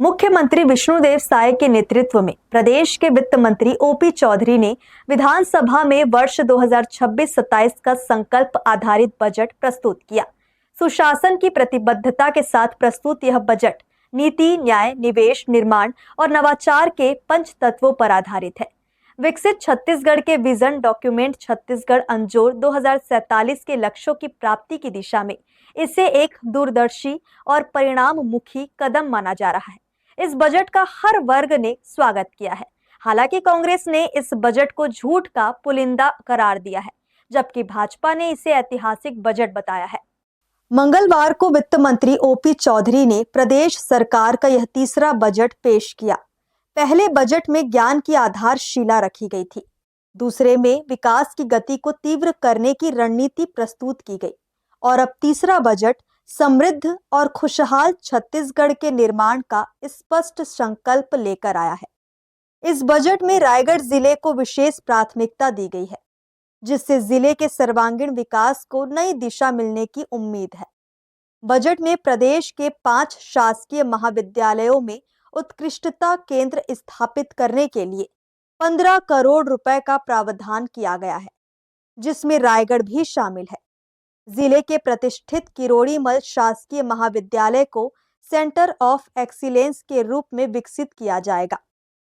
मुख्यमंत्री विष्णुदेव साय के नेतृत्व में प्रदेश के वित्त मंत्री ओपी चौधरी ने विधानसभा में वर्ष 2026-27 का संकल्प आधारित बजट प्रस्तुत किया। सुशासन की प्रतिबद्धता के साथ प्रस्तुत यह बजट नीति, न्याय, निवेश, निर्माण और नवाचार के पंच तत्वों पर आधारित है। विकसित छत्तीसगढ़ के विजन डॉक्यूमेंट छत्तीसगढ़ अंजोर 2047 के लक्ष्यों की प्राप्ति की दिशा में इसे एक दूरदर्शी और परिणाममुखी कदम माना जा रहा है। इस बजट का हर वर्ग ने स्वागत किया है। हालांकि कांग्रेस ने इस बजट को झूठ का पुलिंदा करार दिया है, जबकि भाजपा ने इसे ऐतिहासिक बजट बताया है। मंगलवार को वित्त मंत्री ओपी चौधरी ने प्रदेश सरकार का यह तीसरा बजट पेश किया। पहले बजट में ज्ञान की आधारशिला रखी गई थी, दूसरे में विकास की गति को तीव्र करने की रणनीति प्रस्तुत की गई और अब तीसरा बजट समृद्ध और खुशहाल छत्तीसगढ़ के निर्माण का स्पष्ट संकल्प लेकर आया है। इस बजट में रायगढ़ जिले को विशेष प्राथमिकता दी गई है, जिससे जिले के सर्वांगीण विकास को नई दिशा मिलने की उम्मीद है। बजट में प्रदेश के 5 शासकीय महाविद्यालयों में उत्कृष्टता केंद्र स्थापित करने के लिए 15 करोड़ रुपए का प्रावधान किया गया है, जिसमें रायगढ़ भी शामिल है। जिले के प्रतिष्ठित किरोड़ीमल शासकीय महाविद्यालय को सेंटर ऑफ एक्सीलेंस के रूप में विकसित किया जाएगा।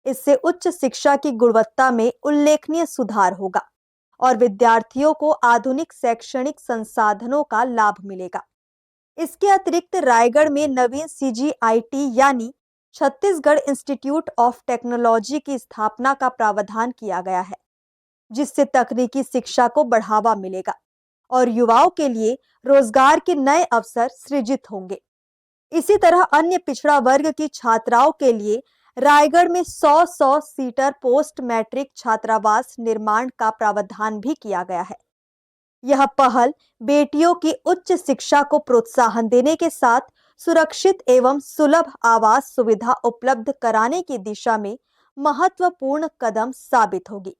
इससे उच्च शिक्षा की गुणवत्ता में उल्लेखनीय सुधार होगा और विद्यार्थियों को आधुनिक शैक्षणिक संसाधनों का लाभ मिलेगा। इसके अतिरिक्त रायगढ़ में नवीन CGIT यानी छत्तीसगढ़ इंस्टीट्यूट ऑफ टेक्नोलॉजी की स्थापना का प्रावधान किया गया है, जिससे तकनीकी शिक्षा को बढ़ावा मिलेगा और युवाओं के लिए रोजगार के नए अवसर सृजित होंगे। इसी तरह अन्य पिछड़ा वर्ग की छात्राओं के लिए रायगढ़ में 100 सीटर पोस्ट मैट्रिक छात्रावास निर्माण का प्रावधान भी किया गया है। यह पहल बेटियों की उच्च शिक्षा को प्रोत्साहन देने के साथ सुरक्षित एवं सुलभ आवास सुविधा उपलब्ध कराने की दिशा में महत्वपूर्ण कदम साबित होगी।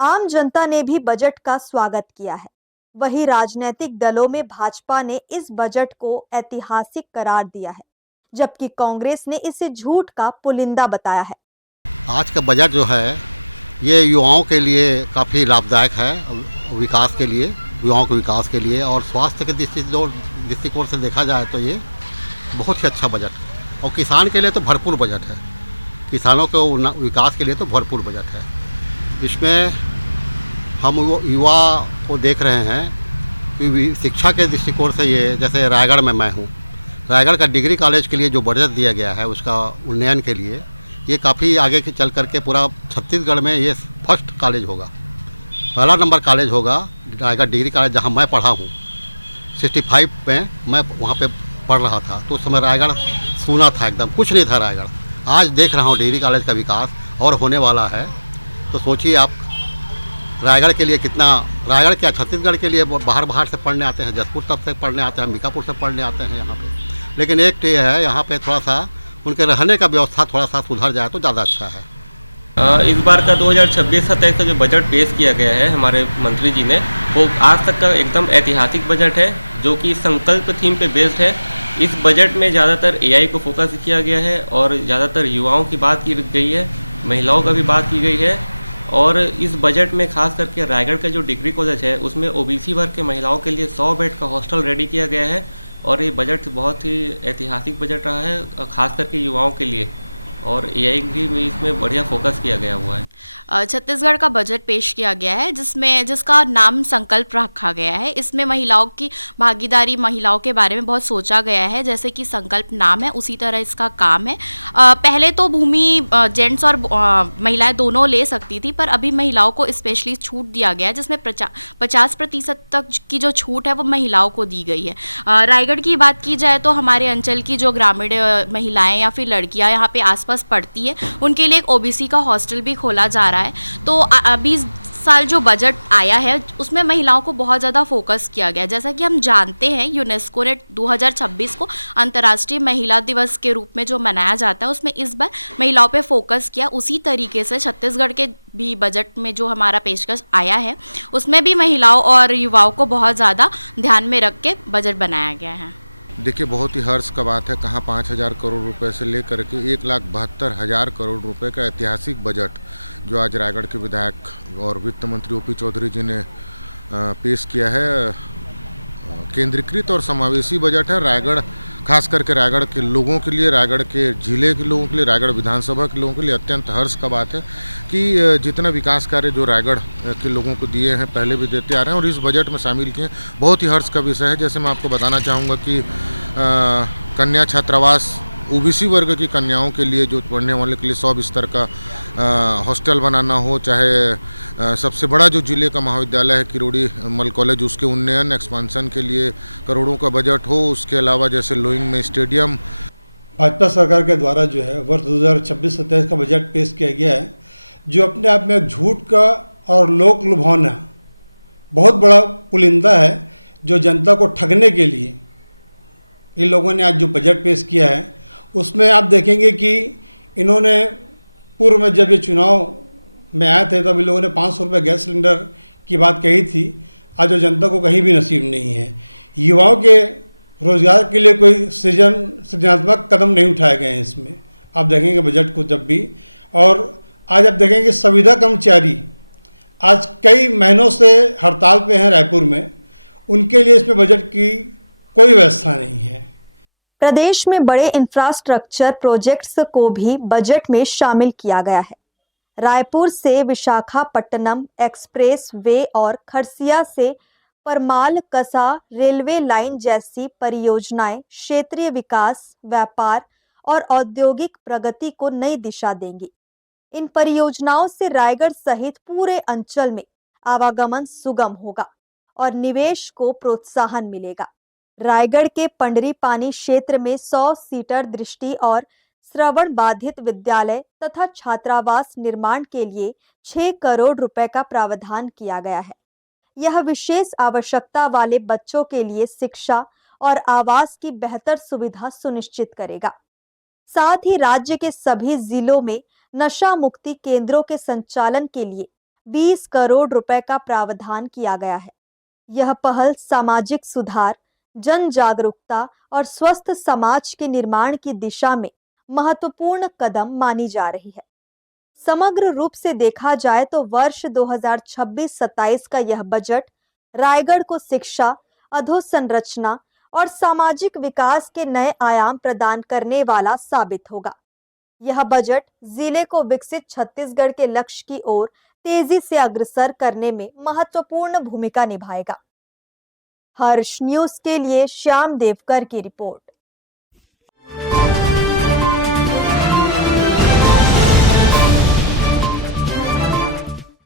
आम जनता ने भी बजट का स्वागत किया है। वही राजनीतिक दलों में भाजपा ने इस बजट को ऐतिहासिक करार दिया है, जबकि कांग्रेस ने इसे झूठ का पुलिंदा बताया है। आज का बजट जो है ये युवाओं के लिए काफ़ी लाभदायक है, विकास के लिए, युवाओं के विकास के लिए और स्वास्थ्य के दृष्टिकोण से देखा जाए तो ये बहुत ही अच्छा बजट है। और किसान के लिए तो भरपूर बजट है, किसानों के विकास के लिए तो भरपूर बजट है। इसमें हम युवा को देख रहे हैं कि शिक्षा के दृष्टिकोण से ये, जैसे रायगढ़ में मैं हूँ, रायगढ़ का डिग्री कॉलेज के लिए जो बजट दिया गया है उसका उन्नयन के लिए ये काफ़ी आगे के चल करके पूरा छत्तीसगढ़ में ये फर्स्ट कॉलेज होगा, पहला नंबर कॉलेज होगा रायगढ़ डिग्री कॉलेज, जहाँ मैं पढ़ा हूँ। 65 में मैं वहाँ पे पढ़ रहा था तो उस समय रायगढ़ सूना था, एकदम कुछ नहीं था रायगढ़। आज देख रहा हूँ डिग्री कॉलेज का विकास और होने वाला है। तो सोचिए आप रायगढ़ के लिए कितना, रायगढ़ क्या छत्तीसगढ़ के लिए बाहर से पढ़ने आते हैं, जसपुर तक से पढ़ने आते हैं, अंबिकापुर से पढ़ने आते हैं यहाँ पे। लेकिन एक तो ये है यहाँ पे थोड़ा सा उनके रहने का व्यवस्था थोड़ा सा सुधर जाए तो ज़्यादा अच्छा है। इस बार का 2026-27 का जो बजट पेश किया गया है हमारे मंत्री जी ने, वो आज तक का एकदम ऐतिहासिक बजट है, जो कि संकल्प थीम पे बेस्ड है। इस बजट में ज़्यादातर AI को फोकस किया गया है और ज़्यादातर युवाओं की बात की गई है, महिलाओं का भी बात की गई है। और इस बजट में खास करके रायगढ़ का जो डिग्री कॉलेज है उसमें OBC वर्ग के महिलाओं के लिए 100 बेड का हॉस्टल रेडी किया गया है। और ये बजट बहुत ही ऐतिहासिक बजट रहा है, खास करके युवाओं के लिए, और AI भी इसमें बढ़िया फोकस किया गया हुआ है। छत्तीसगढ़ का बजट पेश किया गया है जिसका नाम संकल्प रखा गया है। इसमें महिलाओं की भागीदारी, महिलाओं के बारे में बहुत सोचा गया है। जैसे कि संकल्प नाम है उसी तरह इसका काम है। पहले तो भूमि जेंट्स और महिलाएं दोनों ले सकती थी, पर अभी महिलाओं को स्पेशली छूट दिया गया है, जिसमें 50% तक की जो छूट है वो महिलाओं को दी गई है। रायगढ़ की बात की जाए तो हमारे अंचल की जो ग्रामीण महिलाएँ या फिर लड़कियाँ यहाँ पे आसपास पढ़ती है, उनके लिए एक OBC का हॉस्टल भी खोला जा रहा है। तो अभी साल जो बजट आया है उसमें महिलाओं को बहुत ज़्यादा फोकस किया गया। जैसा कि हम जानते हैं यूनेस्को ने 2026 को अंतर्राष्ट्रीय महिला दिवस के रूप में जो मनाया जाता है, उसमें इस बार महिलाओं पे फोकस किया। उसी तरीके से छत्तीसगढ़ के भी बजट में जो हमारा पेशकश आया है उसमें भी महिलाओं और युवाओं को बहुत ज़्यादा ध्यान में रख के बजट बनाया गया है। देखिए, बहुत ही हर्ष का बात है, कहाँ 5,000 करोड़ रुपए से लेकर के 1,72,000 करोड़ रुपए का ऐतिहासिक बजट जो आज रायगढ़ के विधायक और वित्त मंत्री ओपी चौधरी जी ने पेश किया है। केंद्रीकृत और समावेशी बजट है। रायगढ़, खास करके रायगढ़ के लोगों के लिए, रायगढ़ के ज़िले के लोगों के लिए, रायगढ़ विधानसभा के लोगों के लिए अत्यंत हर्ष का बात है कि जितना विकास कार्य जो रायगढ़ के लोगों को दिए हैं, पहले भी देते आ रहे हैं और इस बजट में शामिल किए हैं, बहुत ही हर्ष का विषय है। जैसे मैं आपको बताना चाहूँगा कि कन्या छात्रावास ओबीसी वर्ग की कन्याओं के लिए, जो पढ़ने वाले के लिए 100 बिस्तर का हॉस्टल बनाना हो, चाहे सबसे बड़ा जो ज़िले का महाविद्यालय है किरोड़ी मल कॉलेज, उसके उन्नयन एक्सपांसन के लिए करोड़ों का बजट हो। उसके अलावा जैसे लोइंग में स्टेडियम। भाजपा सरकार के द्वारा जो है वर्ष 2026-27 का बजट पेश किया गया है, जो अपने आप में झूठ का और लोक लुभावना बहुत बड़ा पुलिंदा है, जो जनता को ठगने के लिए इन लोगों ने आज जो बजट पेश किया है, उसमें आप देखेंगे कि इन्होंने पूर्व में जब ये चुनाव में आए थे तब इन लोगों ने 500 रुपये गैस सिलेंडर की बात कही थी। आज जो जनता को कहीं भी नसीब नहीं है। युवाओं के रोज़गार के लिए कोई सृजनात्मक कदम नहीं उठाए गए हैं इसमें। आप देखेंगे बजट को जब भी, और आज आप देखेंगे संविदा कर्मचारी आज कई महीनों से हड़ताल पे हैं रायपुर में, उनके लिए इसमें बजट की कोई व्यवस्था नहीं है। प्रदेश में बड़े इंफ्रास्ट्रक्चर प्रोजेक्ट्स को भी बजट में शामिल किया गया है। रायपुर से विशाखापट्टनम एक्सप्रेस वे और खरसिया से परमाल कसा रेलवे लाइन जैसी परियोजनाएं क्षेत्रीय विकास, व्यापार और औद्योगिक प्रगति को नई दिशा देंगी। इन परियोजनाओं से रायगढ़ सहित पूरे अंचल में आवागमन सुगम होगा और निवेश को प्रोत्साहन मिलेगा। रायगढ़ के पंडरी पानी क्षेत्र में 100 सीटर दृष्टि और श्रवण बाधित विद्यालय तथा छात्रावास निर्माण के लिए 6 करोड़ रुपए का प्रावधान किया गया है। यह विशेष आवश्यकता वाले बच्चों के लिए शिक्षा और आवास की बेहतर सुविधा सुनिश्चित करेगा। साथ ही राज्य के सभी जिलों में नशा मुक्ति केंद्रों के संचालन के लिए 20 करोड़ रुपए का प्रावधान किया गया है। यह पहल सामाजिक सुधार, जन जागरूकता और स्वस्थ समाज के निर्माण की दिशा में महत्वपूर्ण कदम मानी जा रही है। समग्र रूप से देखा जाए तो वर्ष 2026-27 का यह बजट रायगढ़ को शिक्षा, अधोसंरचना और सामाजिक विकास के नए आयाम प्रदान करने वाला साबित होगा। यह बजट जिले को विकसित छत्तीसगढ़ के लक्ष्य की ओर तेजी से अग्रसर करने में महत्वपूर्ण भूमिका निभाएगा। हर्ष न्यूज के लिए श्याम देवकर की रिपोर्ट।